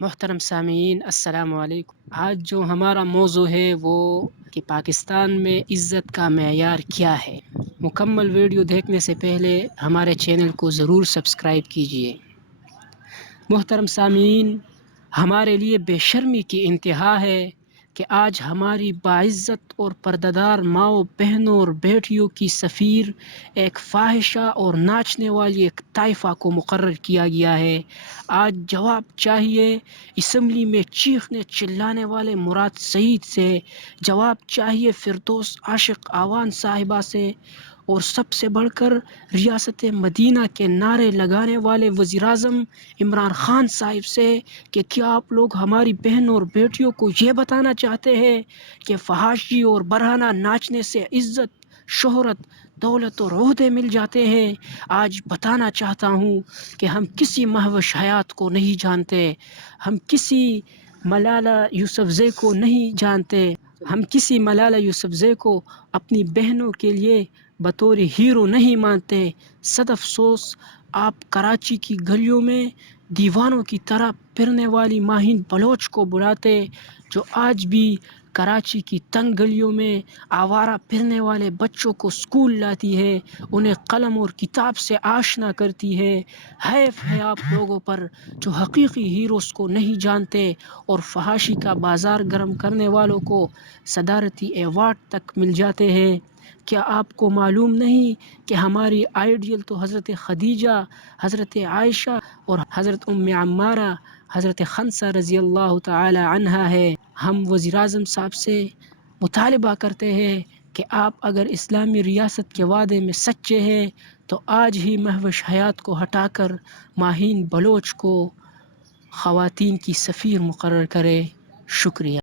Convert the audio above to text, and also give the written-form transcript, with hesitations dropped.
محترم سامعین السلام علیکم۔ آج جو ہمارا موضوع ہے وہ کہ پاکستان میں عزت کا معیار کیا ہے۔ مکمل ویڈیو دیکھنے سے پہلے ہمارے چینل کو ضرور سبسکرائب کیجیے۔ محترم سامعین، ہمارے لیے بے شرمی کی انتہا ہے کہ آج ہماری باعزت اور پردہ ماؤں بہنوں اور بیٹیوں کی سفیر ایک فاحشہ اور ناچنے والی ایک طائفہ کو مقرر کیا گیا ہے۔ آج جواب چاہیے اسمبلی میں چیخنے چلانے والے مراد سعید سے، جواب چاہیے فردوس عاشق آوان صاحبہ سے، اور سب سے بڑھ کر ریاست مدینہ کے نعرے لگانے والے وزیراعظم عمران خان صاحب سے کہ کیا آپ لوگ ہماری بہنوں اور بیٹیوں کو یہ بتانا چاہتے ہیں کہ فحاشی اور برہنہ ناچنے سے عزت، شہرت، دولت اور عہدے مل جاتے ہیں؟ آج بتانا چاہتا ہوں کہ ہم کسی مہوش حیات کو نہیں جانتے، ہم کسی ملالہ یوسفزئی کو نہیں جانتے، ہم کسی ملالہ یوسفزئی کو اپنی بہنوں کے لیے بطور ہیرو نہیں مانتے۔ صد افسوس آپ کراچی کی گلیوں میں دیوانوں کی طرح پھرنے والی ماہین بلوچ کو بلاتے، جو آج بھی کراچی کی تنگ گلیوں میں آوارہ پھرنے والے بچوں کو اسکول لاتی ہے، انہیں قلم اور کتاب سے آشنا کرتی ہے۔ حیف ہے آپ لوگوں پر جو حقیقی ہیروز کو نہیں جانتے اور فحاشی کا بازار گرم کرنے والوں کو صدارتی ایوارڈ تک مل جاتے ہیں۔ کیا آپ کو معلوم نہیں کہ ہماری آئیڈیل تو حضرت خدیجہ، حضرت عائشہ اور حضرت عمارہ، حضرت خنسہ رضی اللہ تعالی عنہا ہے؟ ہم وزیراعظم صاحب سے مطالبہ کرتے ہیں کہ آپ اگر اسلامی ریاست کے وعدے میں سچے ہیں تو آج ہی مہوش حیات کو ہٹا کر ماہین بلوچ کو خواتین کی سفیر مقرر کرے۔ شکریہ۔